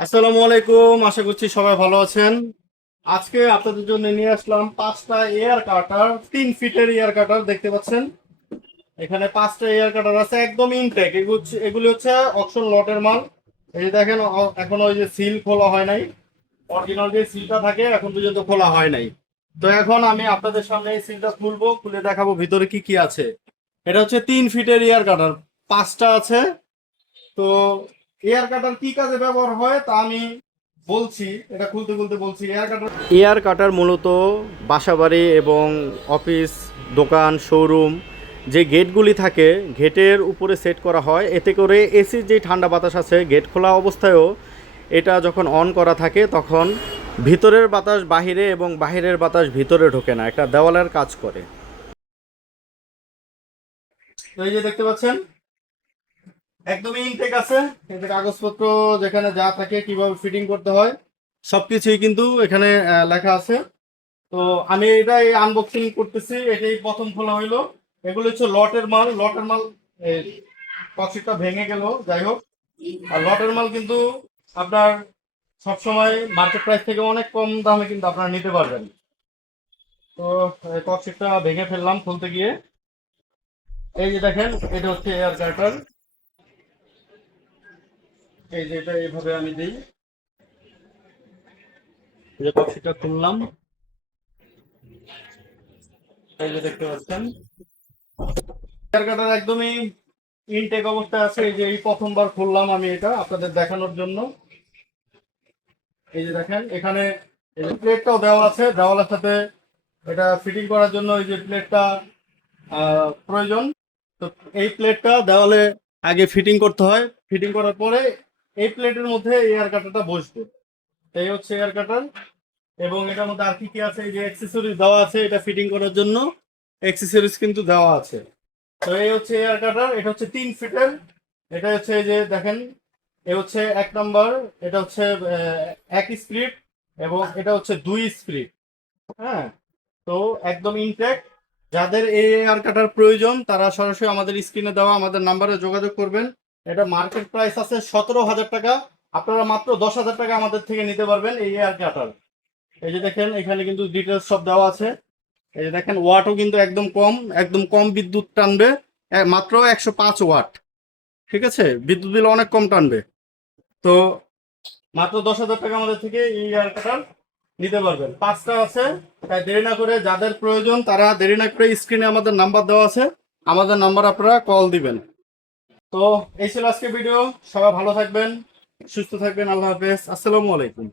আসসালামু আলাইকুম, আশা করছি সবাই ভালো আছেন। আজকে আপনাদের জন্য নিয়ে আসলাম 5টা এয়ার কাটার, 3 ফিটের এয়ার কাটার। দেখতে পাচ্ছেন এখানে 5টা এয়ার কাটার আছে, একদম ইনটেক। এগুলি হচ্ছে অকশন লটের মাল। এই যে দেখেন, এখন ওই যে সিল খোলা হয় নাই। অরিজিনাল যে সিলটা থাকে এখন পর্যন্ত খোলা হয় নাই। তো এখন আমি আপনাদের সামনে এই সিলটা খুলবো, খুলে দেখাবো ভিতরে কি কি আছে। এটা হচ্ছে 3 ফিটের এয়ার কাটার, 5টা আছে। তো এয়ার কাটার কি কাজে ব্যবহার হয় তা আমি বলছি। এটা খুলতে খুলতে বলছি। এয়ার কাটার মূলত বাসাবাড়ি এবং অফিস, দোকান, শোরুম যে গেটগুলি থাকে গেটের উপরে সেট করা হয়, এতে করে এসির যে ঠান্ডা বাতাস আছে গেট খোলা অবস্থায়ও এটা যখন অন করা থাকে তখন ভিতরের বাতাস বাহিরে এবং বাহিরের বাতাস ভিতরে ঢোকে না, একটা দেওয়ালের কাজ করে। তো এই যে দেখতে পাচ্ছেন একদমই ইনটেক আছে। এতে কাগজপত্র যেখানে যা থাকে কিভাবে ফিটিং করতে হয় সবকিছুই কিন্তু এখানে লেখা আছে। তো আমি এটাই আনবক্সিং করতেছি, এটাই প্রথম খোলা হইলো। এগুলো হচ্ছে লটের মাল। লটের মাল কক্সিটটা ভেঙে গেল, যাই হোক। আর লটের মাল কিন্তু আপনার সবসময় মার্কেট প্রাইস থেকে অনেক কম দামে কিন্তু আপনারা নিতে পারবেন। তো কক্সিটটা ভেঙে ফেললাম খুলতে গিয়ে। এই যে দেখেন, এটা হচ্ছে এয়ার কাটার। এই যে এটা এইভাবে আমি দিই। এই যে কক্সিটটা খুললাম, এই যে দেখতে পাচ্ছেন এয়ার কাটার একদমই ইনটেক অবস্থায় আছে। এই যে এই প্রথমবার খুললাম আমি এটা আপনাদের দেখানোর জন্য। এই যে দেখেন এখানে এই যে প্লেটটাও দেওয়া আছে, দেওয়ালের সাথে এটা ফিটিং করার জন্য এই যে প্লেটটা প্রয়োজন। তো এই প্লেটটা দেওয়ালে আগে ফিটিং করতে হয়, ফিটিং করার পরে এই প্লেটের মধ্যে এয়ার কাটারটা বসবে। এই হচ্ছে এয়ার কাটার। এবং এটার মধ্যে আর কি কি আছে, এই যে অ্যাক্সেসরিজ দেওয়া আছে, এটা ফিটিং করার জন্য অ্যাক্সেসরিজ কিন্তু দেওয়া আছে। তো এই হচ্ছে এয়ার কাটার, এটা হচ্ছে 3 ফিটের। এটা হচ্ছে এই যে দেখেন, এ হচ্ছে 1 নম্বর, এটা হচ্ছে 1 স্প্লিট, এবং এটা হচ্ছে 2 স্প্লিট। হ্যাঁ, তো একদম ইনটেক। যাদের এই এয়ার কাটার প্রয়োজন তারা সরাসরি আমাদের স্ক্রিনে দেওয়া আমাদের নাম্বারে যোগাযোগ করবেন। এটা মার্কেট প্রাইস আছে 17,000 টাকা। আপনারা মাত্র 10,000 টাকা আমাদের থেকে নিতে পারবেন এই এয়ার কাটার। এই যে দেখেন এখানে কিন্তু ডিটেলস সব দেওয়া আছে। এই যে দেখেন ওয়াটও কিন্তু একদম কম, একদম কম বিদ্যুৎ টানবে। মাত্র 105 ওয়াট। ঠিক আছে, বিদ্যুৎ বিল অনেক কম টানবে। তো মাত্র 10,000 টাকা আমাদের থেকে এই এয়ার কাটার নিতে পারবেন। 5টা আছে, তাই দেরি না করে যাদের প্রয়োজন তারা দেরি না করে স্ক্রিনে আমাদের নাম্বার দেওয়া আছে, আমাদের নাম্বার আপনারা কল দিবেন। তো এই ছিল আজকে ভিডিও। সবাই ভালো থাকবেন, সুস্থ থাকবেন। আল্লাহ হাফেজ, আসসালামু আলাইকুম।